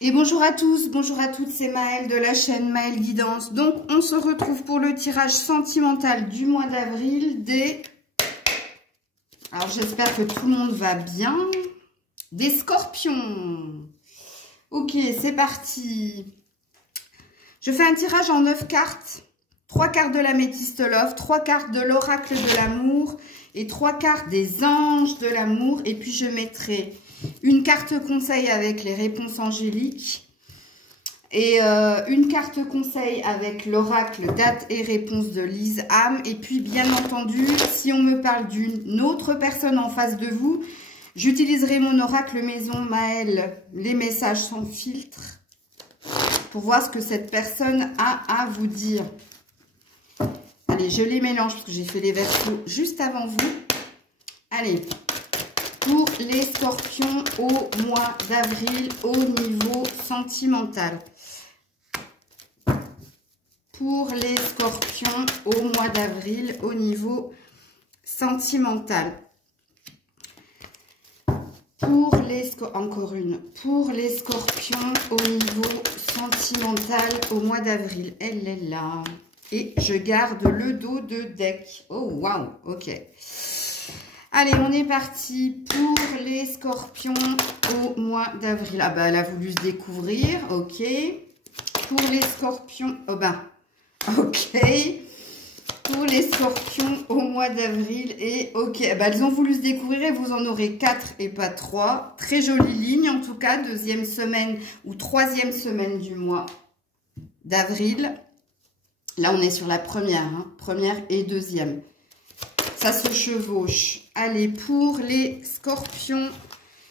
Et bonjour à tous, bonjour à toutes, c'est Maëlle de la chaîne Maëlle Guidance. Donc, on se retrouve pour le tirage sentimental du mois d'avril des... Alors, j'espère que tout le monde va bien. Des scorpions. Ok, c'est parti. Je fais un tirage en 9 cartes. 3 cartes de l'améthyste love, 3 cartes de l'oracle de l'amour et 3 cartes des anges de l'amour. Et puis, je mettrai une carte conseil avec les réponses angéliques et une carte conseil avec l'oracle date et réponse de Lise Am. Et puis, bien entendu, si on me parle d'une autre personne en face de vous, j'utiliserai mon oracle maison Maëlle, les messages sans filtre, pour voir ce que cette personne a à vous dire. Allez, je les mélange parce que j'ai fait les versos juste avant vous. Allez, pour les scorpions au mois d'avril au niveau sentimental. Pour les scorpions au mois d'avril au niveau sentimental. Pour les encore une. Pour les scorpions au niveau sentimental au mois d'avril. Elle est là. Et je garde le dos de deck. Oh, waouh, ok. Allez, on est parti pour les scorpions au mois d'avril. Ah bah, elle a voulu se découvrir, ok. Pour les scorpions, oh ben, ok. Pour les scorpions au mois d'avril et ok. Bah, elles ont voulu se découvrir et vous en aurez 4 et pas 3. Très jolie ligne en tout cas, deuxième semaine ou troisième semaine du mois d'avril. Là, on est sur la première, hein, première et deuxième. Ça se chevauche. Allez, pour les scorpions,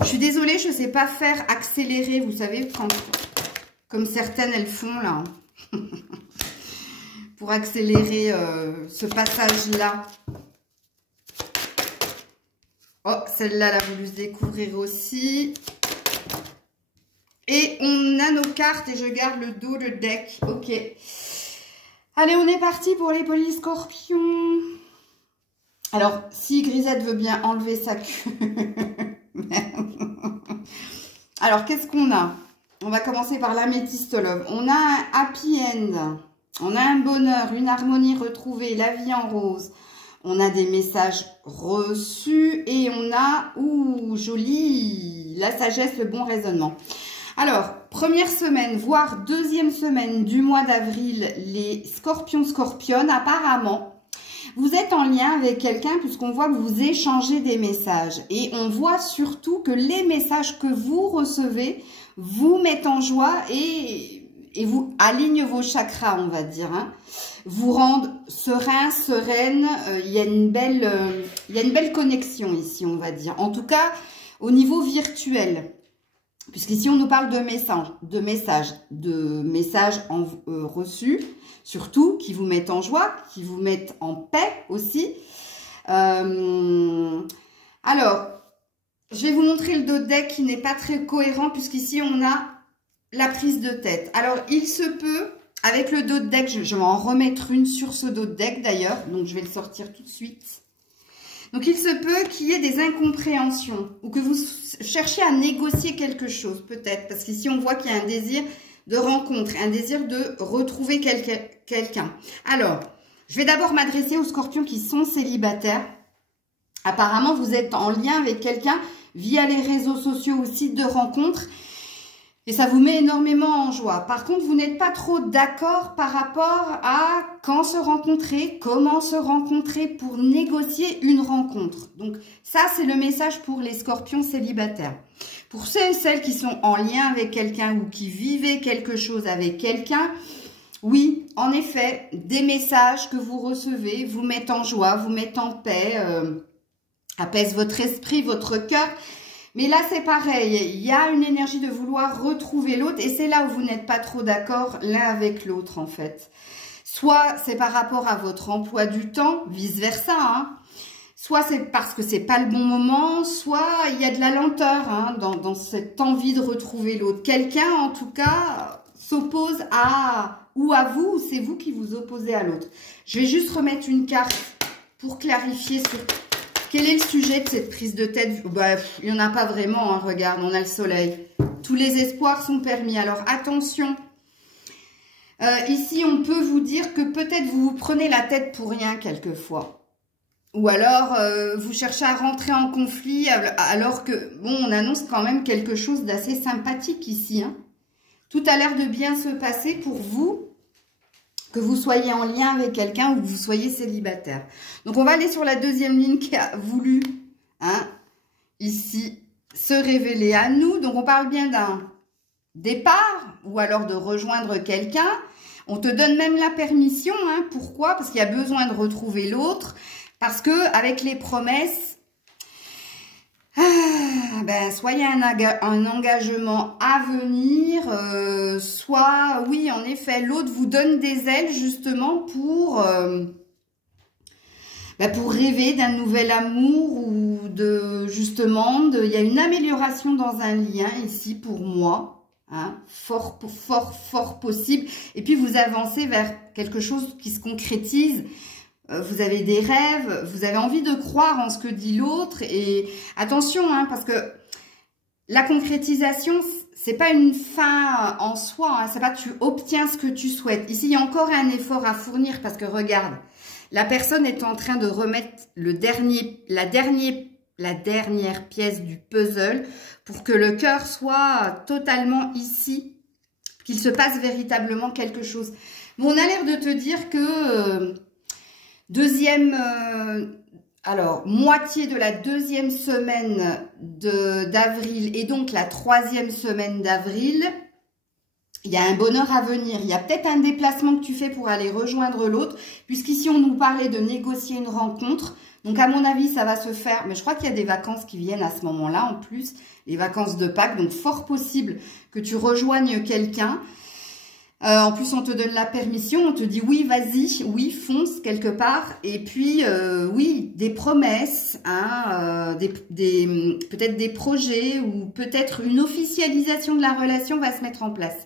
je suis désolée, je ne sais pas faire accélérer, vous savez, quand, comme certaines elles font là, pour accélérer ce passage-là. Oh, celle-là, elle a voulu se découvrir aussi. Et on a nos cartes et je garde le dos, le deck. Ok. Allez, on est parti pour les polyscorpions. Alors, si Grisette veut bien enlever sa queue. Alors, qu'est-ce qu'on a? On va commencer par l'améthyste love. On a un happy end. On a un bonheur, une harmonie retrouvée, la vie en rose. On a des messages reçus et on a, ouh, joli, la sagesse, le bon raisonnement. Alors, première semaine, voire deuxième semaine du mois d'avril, les scorpions, scorpionnes, apparemment, vous êtes en lien avec quelqu'un puisqu'on voit que vous échangez des messages. Et on voit surtout que les messages que vous recevez vous mettent en joie et vous alignent vos chakras, on va dire. Hein. Vous rendent serein, sereine. Il y a une belle connexion ici, on va dire. En tout cas, au niveau virtuel. Puisqu'ici, on nous parle de messages reçus, surtout, qui vous mettent en joie, qui vous mettent en paix aussi. Alors, je vais vous montrer le dos de deck qui n'est pas très cohérent, puisqu'ici, on a la prise de tête. Alors, il se peut, avec le dos de deck, je vais en remettre une sur ce dos de deck d'ailleurs, donc je vais le sortir tout de suite. Donc, il se peut qu'il y ait des incompréhensions ou que vous cherchiez à négocier quelque chose, peut-être. Parce qu'ici, on voit qu'il y a un désir de rencontre, un désir de retrouver quelqu'un. Alors, je vais d'abord m'adresser aux scorpions qui sont célibataires. Apparemment, vous êtes en lien avec quelqu'un via les réseaux sociaux ou sites de rencontres. Et ça vous met énormément en joie. Par contre, vous n'êtes pas trop d'accord par rapport à quand se rencontrer, comment se rencontrer pour négocier une rencontre. Donc ça, c'est le message pour les scorpions célibataires. Pour ceux et celles qui sont en lien avec quelqu'un ou qui vivaient quelque chose avec quelqu'un, oui, en effet, des messages que vous recevez vous mettent en joie, vous mettent en paix, apaisent votre esprit, votre cœur. Mais là, c'est pareil, il y a une énergie de vouloir retrouver l'autre et c'est là où vous n'êtes pas trop d'accord l'un avec l'autre, en fait. Soit c'est par rapport à votre emploi du temps, vice-versa, hein. Soit c'est parce que c'est pas le bon moment, soit il y a de la lenteur hein, dans cette envie de retrouver l'autre. Quelqu'un, en tout cas, s'oppose à ou à vous, ou c'est vous qui vous opposez à l'autre. Je vais juste remettre une carte pour clarifier sur Quel est le sujet de cette prise de tête? Bah, il n'y en a pas vraiment, hein, regarde, on a le soleil. Tous les espoirs sont permis. Alors, attention. Ici, on peut vous dire que peut-être vous vous prenez la tête pour rien quelquefois. Ou alors, vous cherchez à rentrer en conflit alors que, bon, on annonce quand même quelque chose d'assez sympathique ici. Hein. Tout a l'air de bien se passer pour vous, que vous soyez en lien avec quelqu'un ou que vous soyez célibataire. Donc, on va aller sur la deuxième ligne qui a voulu, hein, ici, se révéler à nous. Donc, on parle bien d'un départ ou alors de rejoindre quelqu'un. On te donne même la permission. Hein. Pourquoi? Parce qu'il y a besoin de retrouver l'autre. Parce que avec les promesses, soit il y a un engagement à venir, soit, oui, en effet, l'autre vous donne des ailes justement pour rêver d'un nouvel amour ou justement, il y a une amélioration dans un lien ici pour moi, hein, fort possible. Et puis vous avancez vers quelque chose qui se concrétise. Vous avez des rêves, vous avez envie de croire en ce que dit l'autre. Et attention, hein, parce que la concrétisation, c'est pas une fin en soi. Hein, c'est pas tu obtiens ce que tu souhaites. Ici, il y a encore un effort à fournir parce que regarde, la personne est en train de remettre la dernière pièce du puzzle pour que le cœur soit totalement ici, qu'il se passe véritablement quelque chose. Bon, on a l'air de te dire que moitié de la deuxième semaine d'avril et donc la troisième semaine d'avril, il y a un bonheur à venir. Il y a peut-être un déplacement que tu fais pour aller rejoindre l'autre, puisqu'ici on nous parlait de négocier une rencontre. Donc à mon avis, ça va se faire. Mais je crois qu'il y a des vacances qui viennent à ce moment-là en plus, les vacances de Pâques. Donc fort possible que tu rejoignes quelqu'un. En plus, on te donne la permission, on te dit oui, vas-y, oui, fonce quelque part. Et puis, oui, des promesses, hein, peut-être des projets ou peut-être une officialisation de la relation va se mettre en place.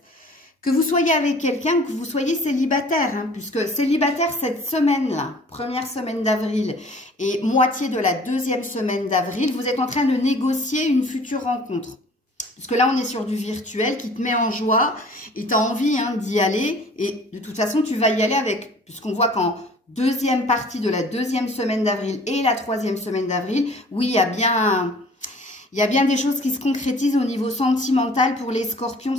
Que vous soyez avec quelqu'un, que vous soyez célibataire, hein, puisque célibataire cette semaine-là, première semaine d'avril et moitié de la deuxième semaine d'avril, vous êtes en train de négocier une future rencontre. Parce que là, on est sur du virtuel qui te met en joie et tu as envie, hein, d'y aller. Et de toute façon, tu vas y aller avec, puisqu'on voit qu'en deuxième partie de la deuxième semaine d'avril et la troisième semaine d'avril, oui, il y a bien des choses qui se concrétisent au niveau sentimental pour les scorpions.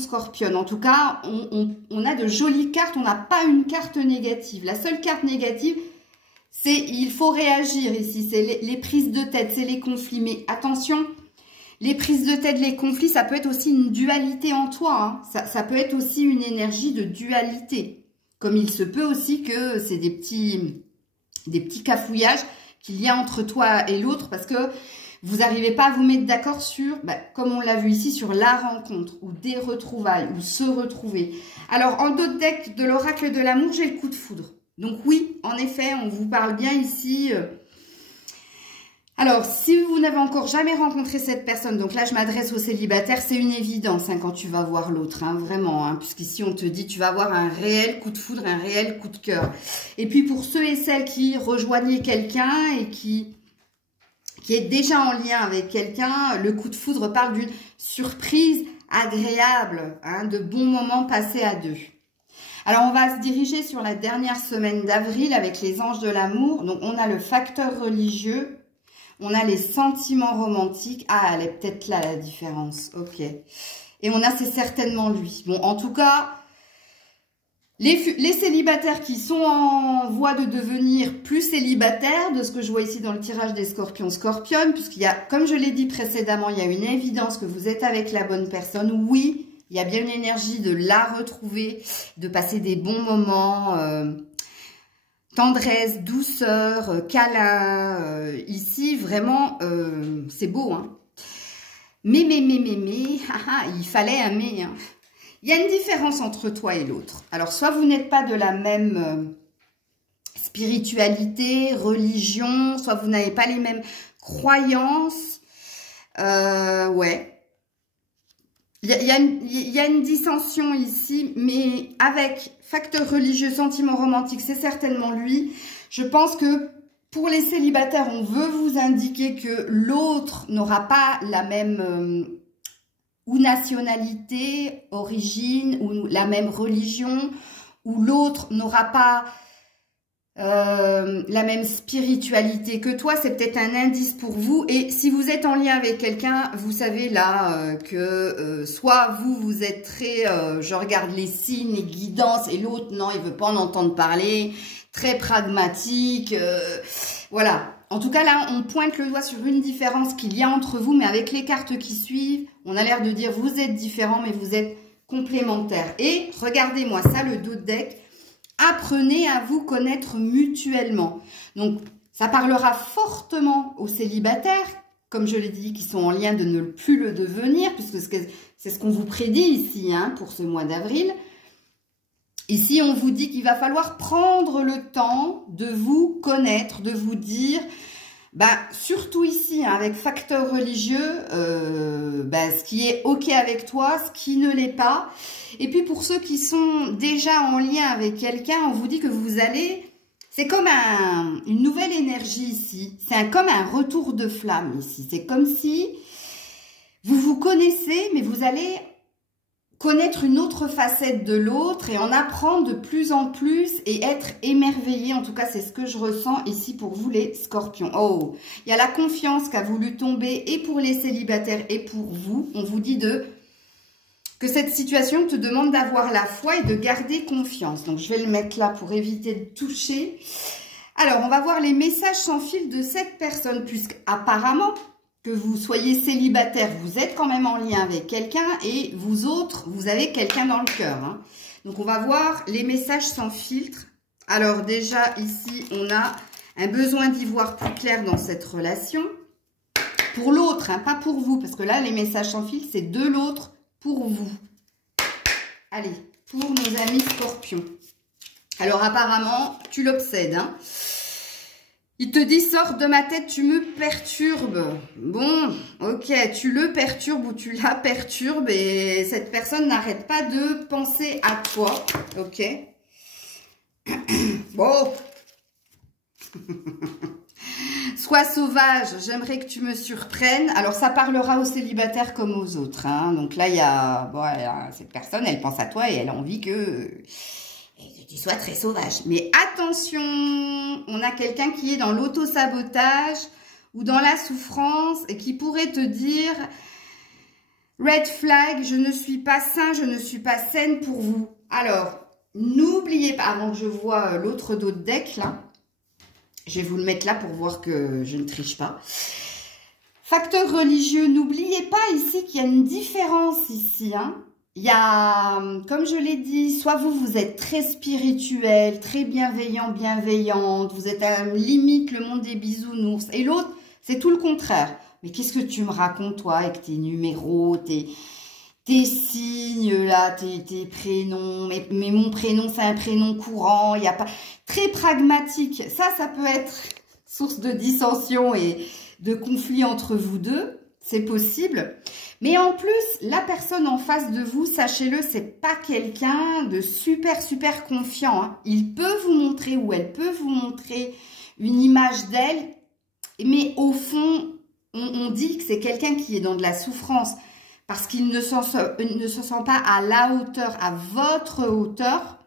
En tout cas, on a de jolies cartes, on n'a pas une carte négative. La seule carte négative, c'est il faut réagir ici. C'est les prises de tête, c'est les conflits. Mais attention, les prises de tête, les conflits, ça peut être aussi une dualité en toi. Hein. Ça peut être aussi une énergie de dualité. Comme il se peut aussi que c'est des petits cafouillages qu'il y a entre toi et l'autre parce que vous n'arrivez pas à vous mettre d'accord sur, comme on l'a vu ici, sur la rencontre ou des retrouvailles ou se retrouver. Alors, en d'autres decks de l'oracle de l'amour, j'ai le coup de foudre. Donc oui, en effet, on vous parle bien ici. Alors, si vous n'avez encore jamais rencontré cette personne, donc là, je m'adresse aux célibataires, c'est une évidence hein, quand tu vas voir l'autre, hein, vraiment, hein, puisqu'ici, on te dit tu vas avoir un réel coup de foudre, un réel coup de cœur. Et puis, pour ceux et celles qui rejoignaient quelqu'un et qui est déjà en lien avec quelqu'un, le coup de foudre parle d'une surprise agréable, hein, de bons moments passés à deux. Alors, on va se diriger sur la dernière semaine d'avril avec les anges de l'amour. Donc, on a le facteur religieux. On a les sentiments romantiques. Ah, elle est peut-être là, la différence. Ok. Et on a, c'est certainement lui. Bon, en tout cas, les célibataires qui sont en voie de devenir plus célibataires, de ce que je vois ici dans le tirage des scorpions, puisqu'il y a, comme je l'ai dit précédemment, il y a une évidence que vous êtes avec la bonne personne. Oui, il y a bien une énergie de la retrouver, de passer des bons moments, tendresse, douceur, câlin. Ici, vraiment, c'est beau, hein. Mais, il fallait un mais, hein. Il y a une différence entre toi et l'autre. Alors, soit vous n'êtes pas de la même spiritualité, religion, soit vous n'avez pas les mêmes croyances. Ouais. Il y a une dissension ici, mais avec facteur religieux, sentiment romantique, c'est certainement lui. Je pense que Pour les célibataires, on veut vous indiquer que l'autre n'aura pas la même ou nationalité, origine, ou la même religion, ou l'autre n'aura pas la même spiritualité que toi. C'est peut-être un indice pour vous. Et si vous êtes en lien avec quelqu'un, vous savez là que soit vous êtes très je regarde les signes, les guidances, et l'autre non, il veut pas en entendre parler, très pragmatique, voilà. En tout cas là, on pointe le doigt sur une différence qu'il y a entre vous, mais avec les cartes qui suivent, on a l'air de dire vous êtes différents, mais vous êtes complémentaires. Et regardez-moi ça, le dos de deck. Apprenez à vous connaître mutuellement. Donc, ça parlera fortement aux célibataires, comme je l'ai dit, qui sont en lien de ne plus le devenir, puisque c'est ce qu'on vous prédit ici, hein, pour ce mois d'avril. Ici, on vous dit qu'il va falloir prendre le temps de vous connaître, de vous dire, surtout ici, hein, avec facteur religieux, ce qui est OK avec toi, ce qui ne l'est pas. Et puis pour ceux qui sont déjà en lien avec quelqu'un, on vous dit que vous allez... C'est comme une nouvelle énergie ici. C'est comme un retour de flamme ici. C'est comme si vous vous connaissez, mais vous allez connaître une autre facette de l'autre et en apprendre de plus en plus et être émerveillé. En tout cas, c'est ce que je ressens ici pour vous les scorpions. Oh, il y a la confiance qui a voulu tomber et pour les célibataires et pour vous. On vous dit que cette situation te demande d'avoir la foi et de garder confiance. Donc, je vais le mettre là pour éviter de toucher. Alors, on va voir les messages sans fil de cette personne, puisqu'apparemment, que vous soyez célibataire, vous êtes quand même en lien avec quelqu'un et vous autres, vous avez quelqu'un dans le cœur. Hein. Donc, on va voir les messages sans filtre. Alors, déjà, ici, on a un besoin d'y voir plus clair dans cette relation. Pour l'autre, hein, pas pour vous, parce que là, les messages sans filtre, c'est de l'autre pour vous. Allez, pour nos amis scorpions. Alors, apparemment, tu l'obsèdes, hein. Il te dit, sors de ma tête, tu me perturbes. Bon, ok, tu le perturbes ou tu la perturbes et cette personne n'arrête pas de penser à toi. Ok. Bon. Sois sauvage, j'aimerais que tu me surprennes. Alors, ça parlera aux célibataires comme aux autres. Hein. Donc là, il y a cette personne, elle pense à toi et elle a envie que tu sois très sauvage. Mais attention, on a quelqu'un qui est dans l'auto-sabotage ou dans la souffrance et qui pourrait te dire « Red flag, je ne suis pas sain, je ne suis pas saine pour vous. » Alors, n'oubliez pas, avant que je vois l'autre dos de deck, là, je vais vous le mettre là pour voir que je ne triche pas. Facteur religieux, n'oubliez pas ici qu'il y a une différence ici, hein. Il y a, comme je l'ai dit, soit vous êtes très spirituel, très bienveillant, bienveillante, vous êtes à limite le monde des bisounours. Et l'autre, c'est tout le contraire. Mais qu'est-ce que tu me racontes, toi, avec tes numéros, tes signes, là, tes prénoms. Mais mon prénom, c'est un prénom courant. Il n'y a pas... Très pragmatique. Ça peut être source de dissension et de conflit entre vous deux. C'est possible. Mais en plus, la personne en face de vous, sachez-le, c'est pas quelqu'un de super, super confiant. Hein. Il peut vous montrer ou elle peut vous montrer une image d'elle. Mais au fond, on dit que c'est quelqu'un qui est dans de la souffrance. Parce qu'il ne se sent pas à la hauteur, à votre hauteur.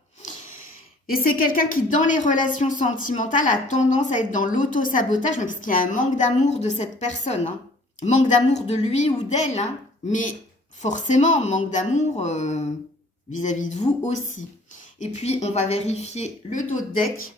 Et c'est quelqu'un qui, dans les relations sentimentales, a tendance à être dans l'auto-sabotage, parce qu'il y a un manque d'amour de cette personne. Hein. Manque d'amour de lui ou d'elle, hein. Mais forcément, manque d'amour vis-à-vis de vous aussi. Et puis, on va vérifier le dos de deck.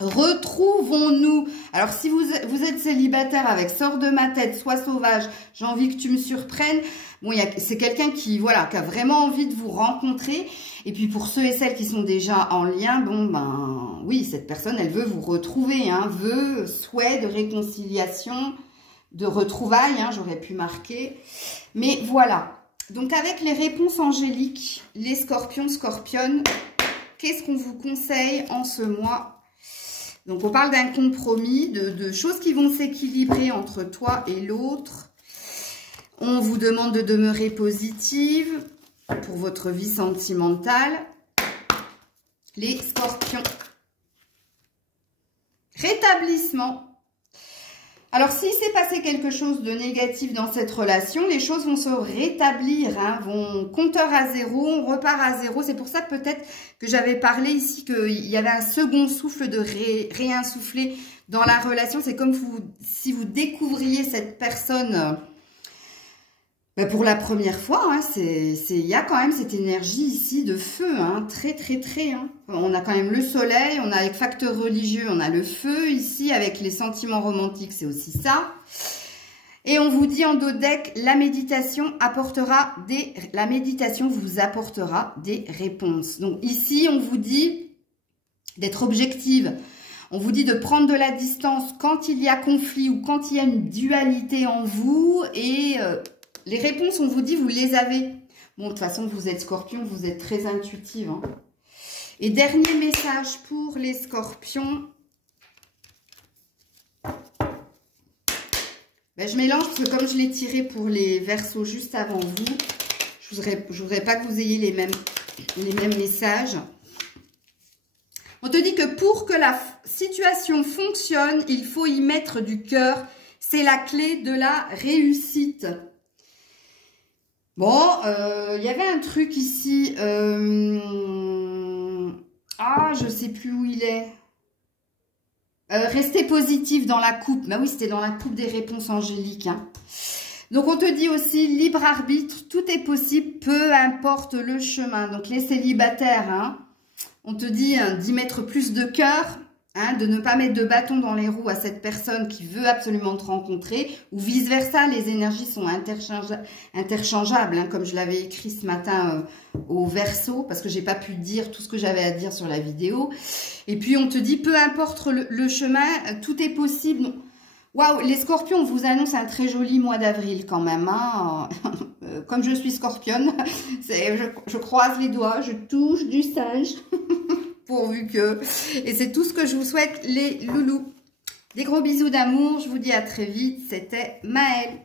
Retrouvons-nous. Alors, si vous êtes célibataire avec sors de ma tête, sois sauvage, j'ai envie que tu me surprennes. Bon, c'est quelqu'un qui, voilà, qui a vraiment envie de vous rencontrer. Et puis, pour ceux et celles qui sont déjà en lien, bon, ben, oui, cette personne, elle veut vous retrouver, hein, veut, souhait de réconciliation, de retrouvailles, hein, j'aurais pu marquer. Mais voilà. Donc, avec les réponses angéliques, les scorpions, scorpionnes, qu'est-ce qu'on vous conseille en ce mois ? Donc, on parle d'un compromis, de choses qui vont s'équilibrer entre toi et l'autre. On vous demande de demeurer positive pour votre vie sentimentale. Les scorpions. Rétablissement. Alors, s'il s'est passé quelque chose de négatif dans cette relation, les choses vont se rétablir, hein, vont compteur à zéro, on repart à zéro. C'est pour ça peut-être que j'avais parlé ici qu'il y avait un second souffle de réinsuffler dans la relation. C'est comme si vous découvriez cette personne pour la première fois. Hein, il y a quand même cette énergie ici de feu, hein, très. Hein. On a quand même le soleil, on a avec facteur religieux, on a le feu ici avec les sentiments romantiques, c'est aussi ça. Et on vous dit en dos de deck, la méditation vous apportera des réponses. Donc ici, on vous dit d'être objective. On vous dit de prendre de la distance quand il y a conflit ou quand il y a une dualité en vous. Et les réponses, on vous dit, vous les avez. Bon, de toute façon, vous êtes scorpion, vous êtes très intuitive. Hein. Et dernier message pour les scorpions. Ben, je mélange parce que comme je l'ai tiré pour les verseaux juste avant vous, je voudrais pas que vous ayez les mêmes messages. On te dit que pour que la situation fonctionne, il faut y mettre du cœur. C'est la clé de la réussite. Bon, y avait un truc ici. Ah, je sais plus où il est. Restez positif dans la coupe. Bah oui, c'était dans la coupe des réponses angéliques. Hein. Donc, on te dit aussi libre arbitre. Tout est possible, peu importe le chemin. Donc, les célibataires, hein, on te dit d'y mettre plus de cœur. Hein, de ne pas mettre de bâton dans les roues à cette personne qui veut absolument te rencontrer, ou vice-versa, les énergies sont interchangeables, hein, comme je l'avais écrit ce matin au Verseau, parce que j'ai pas pu dire tout ce que j'avais à dire sur la vidéo. Et puis on te dit, peu importe le chemin, tout est possible. Waouh, les scorpions, on vous annonce un très joli mois d'avril quand même. Hein. Comme je suis scorpionne, je croise les doigts, je touche du singe. Pourvu que... Et c'est tout ce que je vous souhaite, les loulous. Des gros bisous d'amour. Je vous dis à très vite. C'était Maëlle.